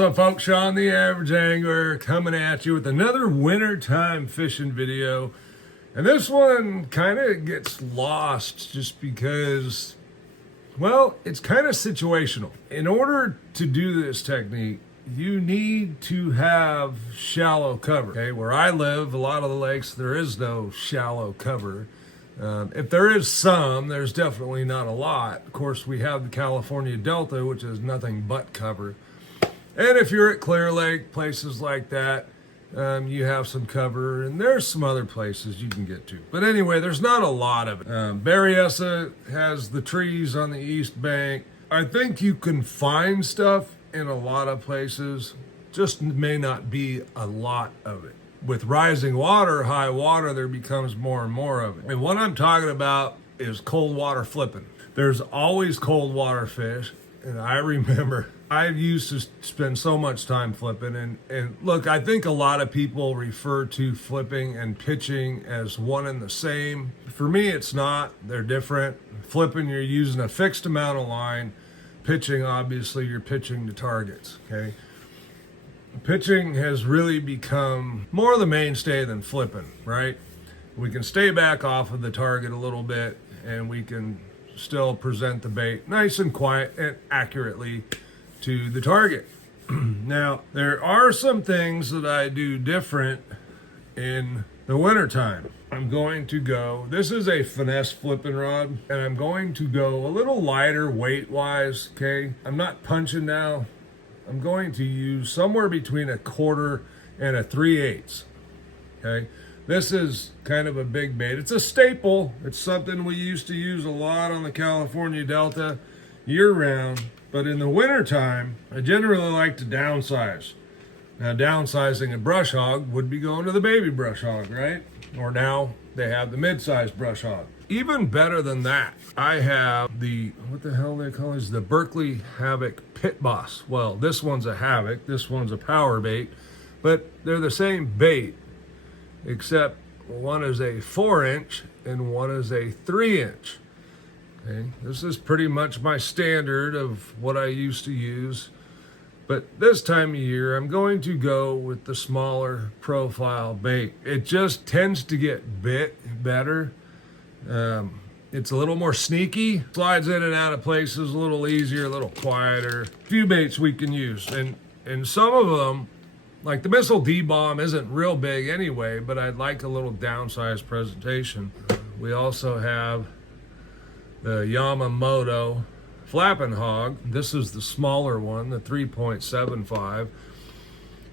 up, folks? Sean the Average Angler coming at you with another wintertime fishing video. And this one kind of gets lost just because, well, it's kind of situational. In order to do this technique, you need to have shallow cover. Okay, where I live, a lot of the lakes, there is no shallow cover. If there is some, there's definitely not a lot. Of course, we have the California Delta, which is nothing but cover. And if you're at Clear Lake, places like that, you have some cover, and there's some other places you can get to. But anyway, there's not a lot of it. Berryessa has the trees on the east bank. I think you can find stuff in a lot of places, just may not be a lot of it. With rising water, high water, there becomes more and more of it. And what I'm talking about is cold water flipping. There's always cold water fish. And I remember I used to spend so much time flipping. And look, I think a lot of people refer to flipping and pitching as one and the same. For me, it's not. They're different. Flipping, you're using a fixed amount of line. Pitching, obviously, you're pitching to targets, okay? Pitching has really become more the mainstay than flipping, right? We can stay back off of the target a little bit, and we can still present the bait nice and quiet and accurately to the target. Now, there are some things that I do different in the wintertime. I'm going to go, this is a finesse flipping rod, and I'm going to go a little lighter weight-wise, okay? I'm not punching now. I'm going to use somewhere between 1/4 and 3/8, okay? This is kind of a big bait. It's a staple. It's something we used to use a lot on the California Delta year-round. But in the wintertime, I generally like to downsize. Now, downsizing a brush hog would be going to the baby brush hog, right? Or now they have the mid-sized brush hog. Even better than that, I have the, what the hell they call this? The Berkley Pit Boss. Well, this one's a Havoc, this one's a power bait, but they're the same bait, except one is a 4-inch and one is a 3-inch. Okay, this is pretty much my standard of what I used to use. But this time of year, I'm going to go with the smaller profile bait. It just tends to get bit better. It's a little more sneaky, slides in and out of places a little easier, a little quieter. A few baits we can use, and some of them, like the Missle D-bomb, isn't real big anyway, but I'd like a little downsized presentation. We also have the Yamamoto Flappin Hog. This is the smaller one, the 3.75.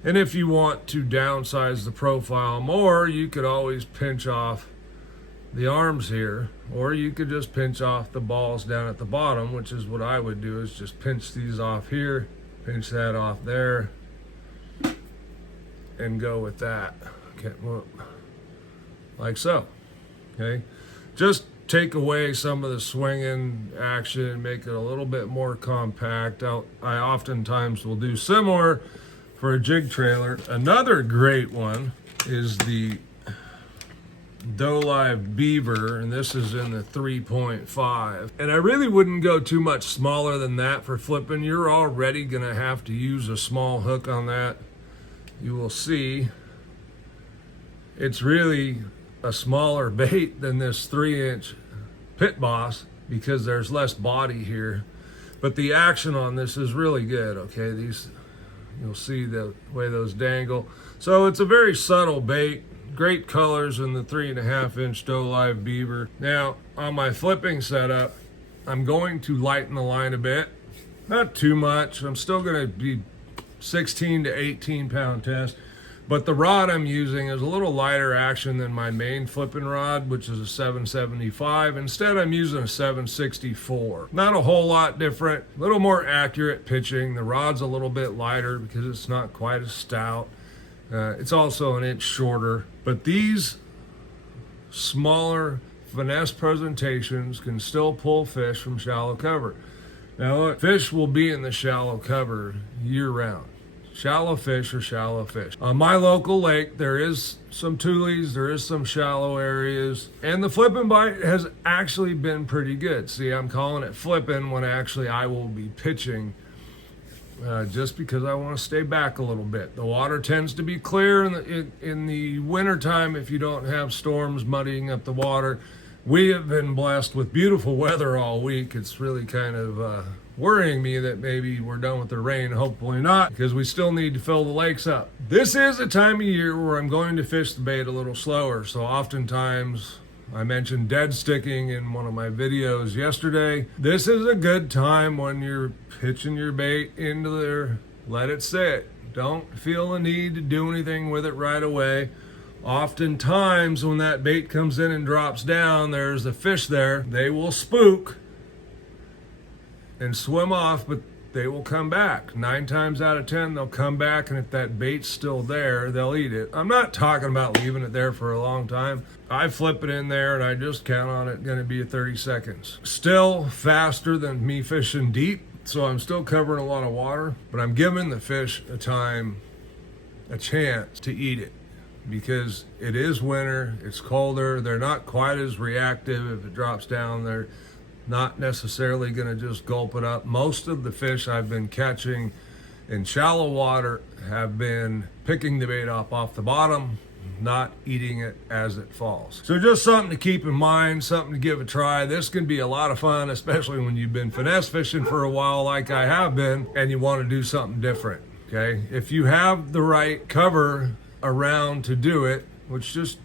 And if you want to downsize the profile more, you could always pinch off the arms here, or you could just pinch off the balls down at the bottom, which is what I would do, is just pinch these off here, pinch that off there, and go with that. Okay, well, like so. Okay, just take away some of the swinging action, make it a little bit more compact. I oftentimes will do similar for a jig trailer. Another great one is the DoLive Beaver, and this is in the 3.5. And I really wouldn't go too much smaller than that for flipping. You're already gonna have to use a small hook on that. You will see it's really a smaller bait than this 3-inch Pit Boss because there's less body here. But the action on this is really good, okay? These, you'll see the way those dangle. So it's a very subtle bait. Great colors in the 3.5-inch DoLive Beaver. Now, on my flipping setup, I'm going to lighten the line a bit. Not too much. I'm still going to be 16 to 18 pound test. But the rod I'm using is a little lighter action than my main flipping rod, which is a 775. Instead, I'm using a 764. Not a whole lot different. A little more accurate pitching. The rod's a little bit lighter because it's not quite as stout. It's also an inch shorter. But these smaller finesse presentations can still pull fish from shallow cover. Now look, fish will be in the shallow cover year round. Shallow fish are shallow fish. On my local lake, there is some tulies, there is some shallow areas, and the flipping bite has actually been pretty good. See, I'm calling it flipping when actually I will be pitching just because I want to stay back a little bit. The water tends to be clear in the wintertime if you don't have storms muddying up the water. We have been blessed with beautiful weather all week. It's really kind of worrying me that maybe we're done with the rain. Hopefully not, because we still need to fill the lakes up. This is a time of year where I'm going to fish the bait a little slower. So oftentimes, I mentioned dead sticking in one of my videos yesterday. This is a good time when you're pitching your bait into there. Let it sit. Don't feel the need to do anything with it right away. Oftentimes when that bait comes in and drops down, there's a fish there. They will spook and swim off, but they will come back. 9 times out of 10, they'll come back, and if that bait's still there, they'll eat it. I'm not talking about leaving it there for a long time. I flip it in there, and I just count on it going to be 30 seconds. Still faster than me fishing deep, so I'm still covering a lot of water, but I'm giving the fish a chance to eat it, because it is winter, it's colder, they're not quite as reactive. If it drops down, they're not necessarily going to just gulp it up. Most of the fish I've been catching in shallow water have been picking the bait up off the bottom, not eating it as it falls. So just something to keep in mind, something to give a try. This can be a lot of fun, especially when you've been finesse fishing for a while like I have been, and you want to do something different, okay? If you have the right cover around to do it, which just,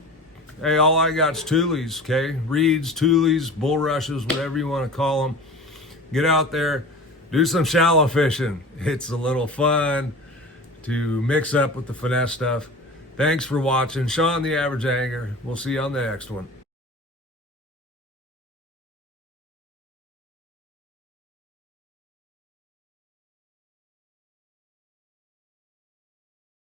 hey, all I got's toolies, okay? Reeds, toolies, bulrushes, whatever you want to call them. Get out there, do some shallow fishing. It's a little fun to mix up with the finesse stuff. Thanks for watching. Sean the Average Angler. We'll see you on the next one.